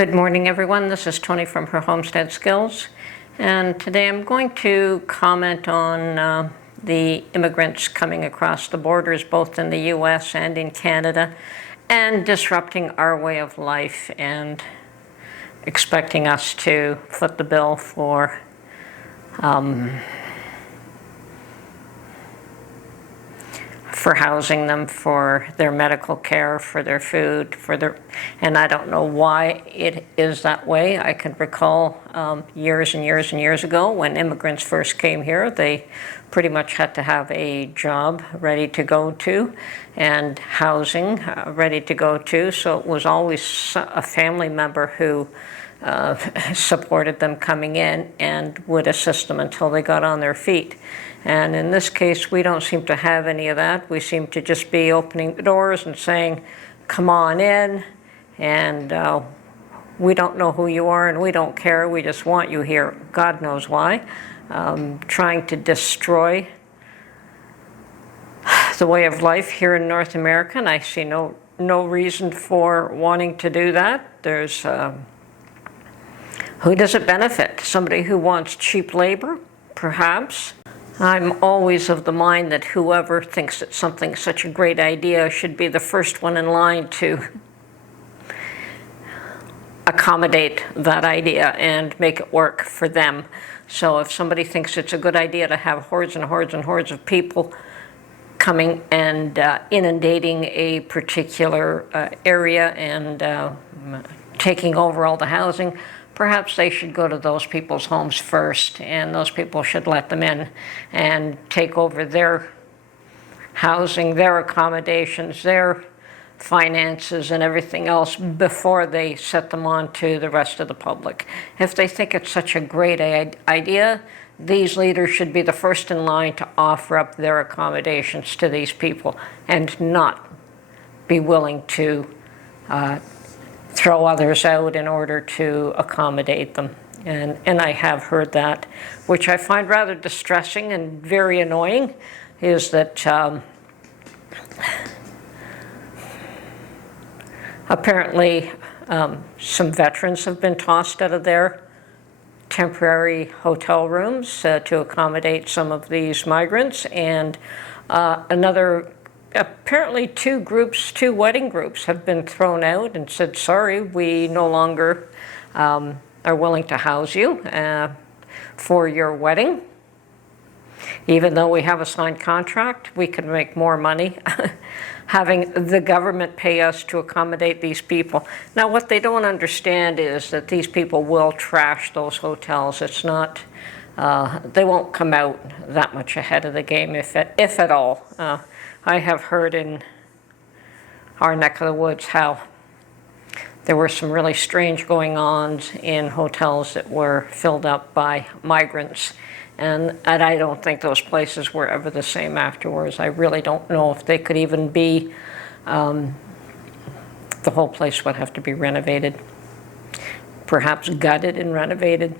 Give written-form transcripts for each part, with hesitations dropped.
Good morning, everyone. This is Tony from her Homestead Skills, and today I'm going to comment on the immigrants coming across the borders, both in the U.S. and in Canada, and disrupting our way of life and expecting us to foot the bill for housing them, for their medical care, for their food, and I don't know why it is that way. I can recall years and years and years ago when immigrants first came here, they pretty much had to have a job ready to go to and housing ready to go to, so it was always a family member who supported them coming in and would assist them until they got on their feet. And in this case, we don't seem to have any of that. We seem to just be opening the doors and saying, come on in, and we don't know who you are and we don't care, we just want you here. God knows why. Trying to destroy the way of life here in North America, and I see no reason for wanting to do that. There's who does it benefit? Somebody who wants cheap labor? Perhaps. I'm always of the mind that whoever thinks that something's such a great idea should be the first one in line to accommodate that idea and make it work for them. So if somebody thinks it's a good idea to have hordes and hordes and hordes of people coming and inundating a particular area and taking over all the housing, perhaps they should go to those people's homes first, and those people should let them in and take over their housing, their accommodations, their finances, and everything else before they set them on to the rest of the public. If they think it's such a great idea, these leaders should be the first in line to offer up their accommodations to these people and not be willing to throw others out in order to accommodate them. And I have heard that, which I find rather distressing and very annoying, is that apparently some veterans have been tossed out of their temporary hotel rooms to accommodate some of these migrants, and apparently two wedding groups have been thrown out and said, sorry, we no longer are willing to house you for your wedding. Even though we have a signed contract, we could make more money having the government pay us to accommodate these people. Now, what they don't understand is that these people will trash those hotels. It's not, they won't come out that much ahead of the game, if at all. I have heard in our neck of the woods how there were some really strange going-ons in hotels that were filled up by migrants, and I don't think those places were ever the same afterwards. I really don't know if they could even be, the whole place would have to be renovated, perhaps gutted and renovated.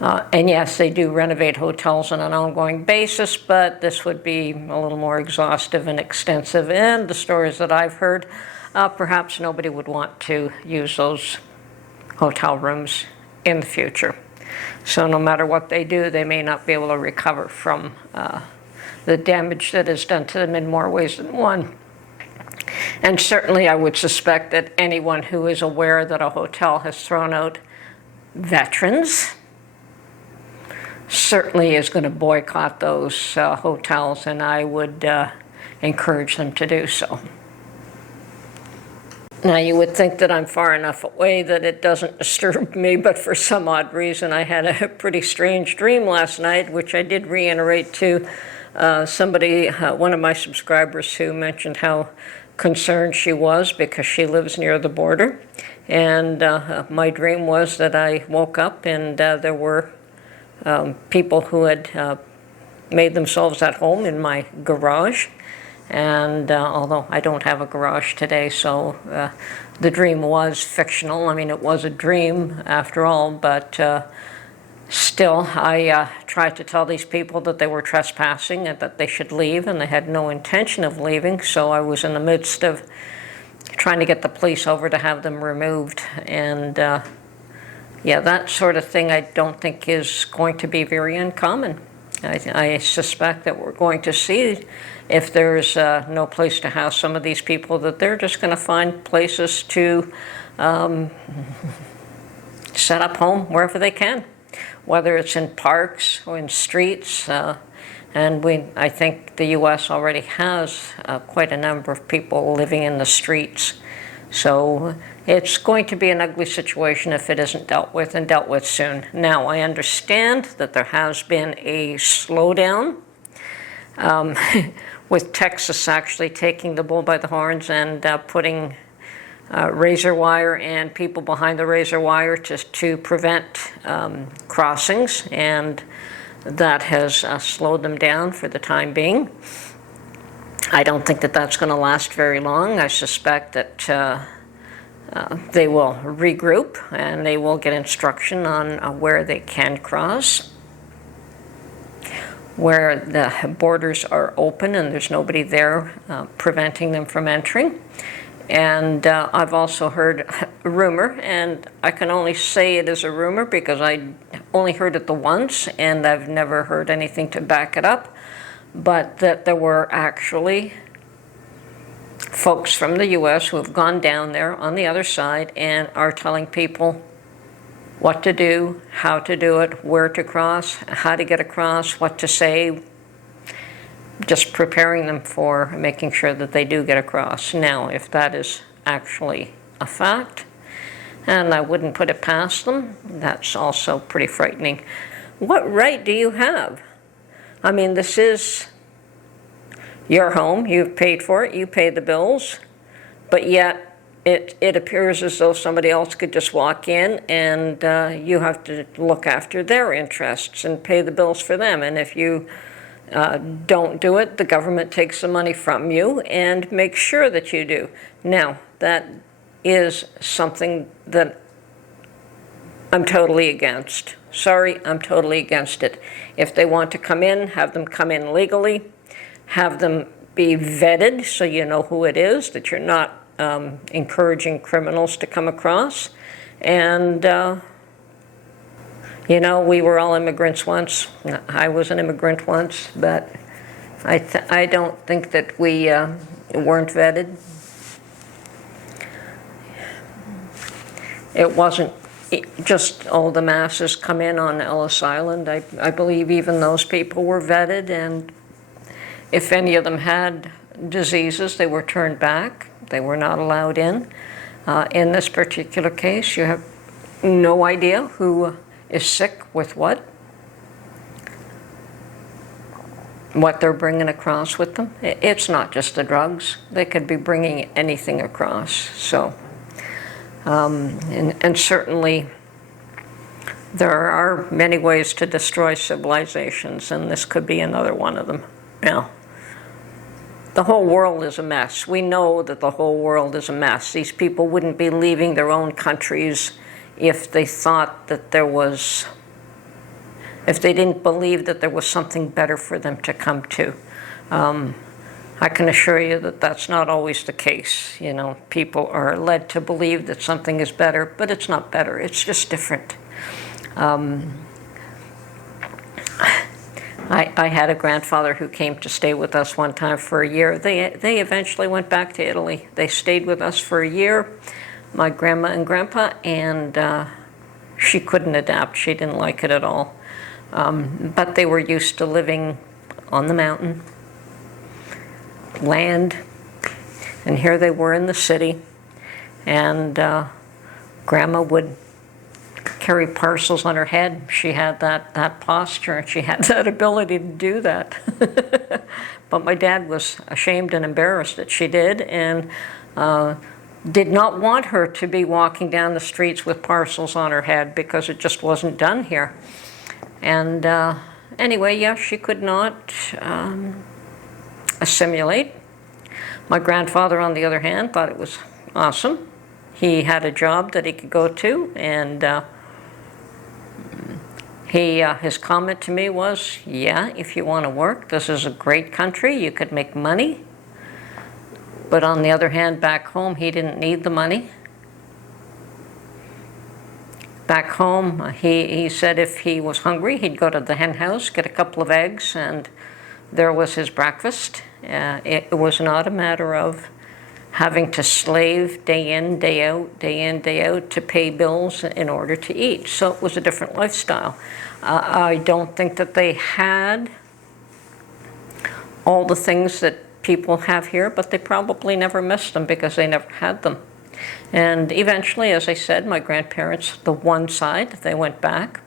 And yes, they do renovate hotels on an ongoing basis, but this would be a little more exhaustive and extensive. And the stories that I've heard, perhaps nobody would want to use those hotel rooms in the future. So no matter what they do, they may not be able to recover from the damage that is done to them in more ways than one. And certainly I would suspect that anyone who is aware that a hotel has thrown out veterans certainly is going to boycott those hotels, and I would encourage them to do so. Now, you would think that I'm far enough away that it doesn't disturb me, but for some odd reason I had a pretty strange dream last night, which I did reiterate to somebody, one of my subscribers, who mentioned how concerned she was because she lives near the border. And my dream was that I woke up and there were people who had made themselves at home in my garage. And although I don't have a garage today, so the dream was fictional. I mean, it was a dream after all, but still, I tried to tell these people that they were trespassing and that they should leave, and they had no intention of leaving. So I was in the midst of trying to get the police over to have them removed. And yeah, that sort of thing I don't think is going to be very uncommon. I suspect that we're going to see, if there's no place to house some of these people, that they're just going to find places to set up home wherever they can, whether it's in parks or in streets. And I think the U.S. already has quite a number of people living in the streets. So it's going to be an ugly situation if it isn't dealt with, and dealt with soon. Now, I understand that there has been a slowdown with Texas actually taking the bull by the horns and putting razor wire and people behind the razor wire to prevent crossings, and that has slowed them down for the time being. I don't think that that's going to last very long. I suspect that they will regroup and they will get instruction on where they can cross, where the borders are open and there's nobody there preventing them from entering. And I've also heard a rumor, and I can only say it is a rumor because I only heard it the once and I've never heard anything to back it up, but that there were actually folks from the U.S. who have gone down there on the other side and are telling people what to do, how to do it, where to cross, how to get across, what to say, just preparing them for making sure that they do get across. Now, if that is actually a fact, and I wouldn't put it past them, that's also pretty frightening. What right do you have? I mean, this is your home, you've paid for it, you pay the bills, but yet it appears as though somebody else could just walk in and you have to look after their interests and pay the bills for them. And if you don't do it, the government takes the money from you and makes sure that you do. Now, that is something that I'm totally against. Sorry, I'm totally against it. If they want to come in, have them come in legally, have them be vetted so you know who it is, that you're not encouraging criminals to come across. And you know, we were all immigrants once. I was an immigrant once, but I don't think that we weren't vetted. It wasn't just, oh, the masses come in on Ellis Island. I believe even those people were vetted, and if any of them had diseases, they were turned back. They were not allowed in. In this particular case, you have no idea who is sick with what they're bringing across with them. It's not just the drugs. They could be bringing anything across. So, and certainly there are many ways to destroy civilizations, and this could be another one of them. Now, the whole world is a mess. We know that the whole world is a mess. These people wouldn't be leaving their own countries if they thought that if they didn't believe that there was something better for them to come to. I can assure you that that's not always the case. You know, people are led to believe that something is better, but it's not better. It's just different. I had a grandfather who came to stay with us one time for a year. They eventually went back to Italy. They stayed with us for a year, my grandma and grandpa, and she couldn't adapt. She didn't like it at all. But they were used to living on the mountain, land, and here they were in the city, and grandma would carry parcels on her head. She had that posture, and she had that ability to do that. But my dad was ashamed and embarrassed that she did, and did not want her to be walking down the streets with parcels on her head because it just wasn't done here. And anyway, yeah, she could not assimilate. My grandfather, on the other hand, thought it was awesome. He had a job that he could go to, and his comment to me was, yeah, if you want to work, this is a great country. You could make money, But on the other hand, back home, he didn't need the money. Back home, he said if he was hungry, he'd go to the hen house, get a couple of eggs, and there was his breakfast. It was not a matter of having to slave day in, day out, day in, day out to pay bills in order to eat. So it was a different lifestyle. I don't think that they had all the things that people have here, but they probably never missed them because they never had them. And eventually, as I said, my grandparents, the one side, they went back.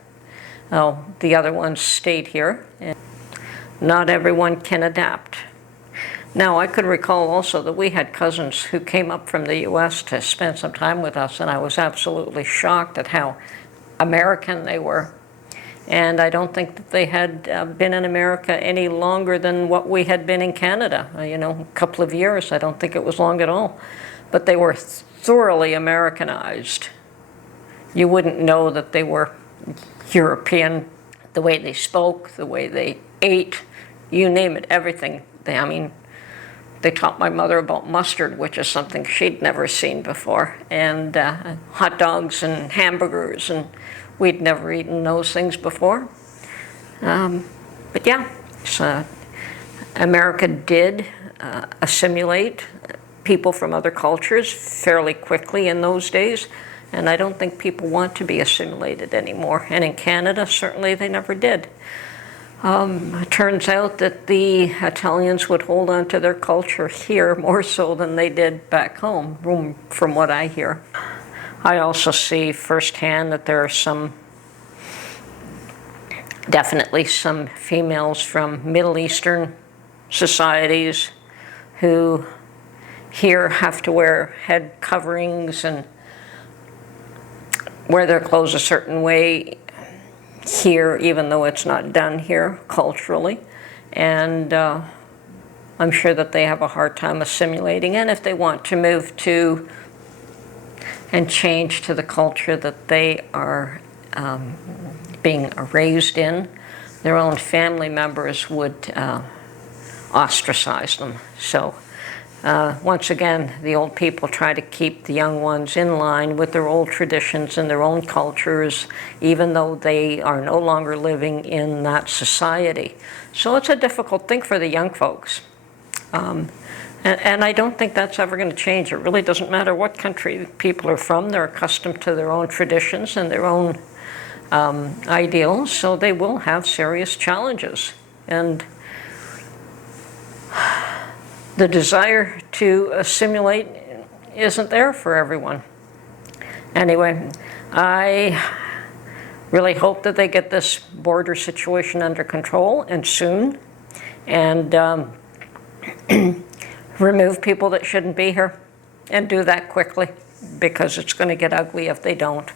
The other ones stayed here. And not everyone can adapt. Now, I could recall also that we had cousins who came up from the U.S. to spend some time with us, and I was absolutely shocked at how American they were. And I don't think that they had been in America any longer than what we had been in Canada. A couple of years. I don't think it was long at all. But they were thoroughly Americanized. You wouldn't know that they were European. The way they spoke, the way they ate, you name it, everything. They taught my mother about mustard, which is something she'd never seen before, and hot dogs and hamburgers, and we'd never eaten those things before. But yeah, so America did assimilate people from other cultures fairly quickly in those days, and I don't think people want to be assimilated anymore. And in Canada, certainly they never did. It turns out that the Italians would hold on to their culture here more so than they did back home, from what I hear. I also see firsthand that there are definitely some females from Middle Eastern societies who here have to wear head coverings and wear their clothes a certain way here, even though it's not done here culturally. And I'm sure that they have a hard time assimilating. And if they want to move to and change to the culture that they are being raised in, their own family members would ostracize them. So once again, the old people try to keep the young ones in line with their old traditions and their own cultures, even though they are no longer living in that society. So it's a difficult thing for the young folks. And I don't think that's ever going to change. It really doesn't matter what country people are from. They're accustomed to their own traditions and their own ideals, so they will have serious challenges. And the desire to assimilate isn't there for everyone. Anyway, I really hope that they get this border situation under control, and soon, and remove people that shouldn't be here, and do that quickly, because it's going to get ugly if they don't.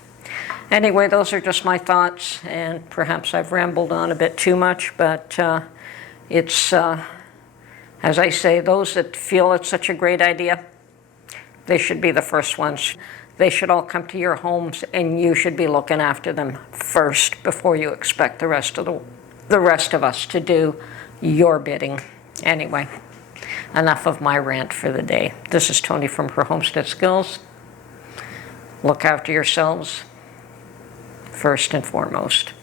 Anyway, those are just my thoughts, and perhaps I've rambled on a bit too much, but it's as I say, those that feel it's such a great idea, they should be the first ones. They should all come to your homes, and you should be looking after them first before you expect the rest of us to do your bidding. Anyway, enough of my rant for the day. This is Tony from Her Homestead Skills. Look after yourselves first and foremost.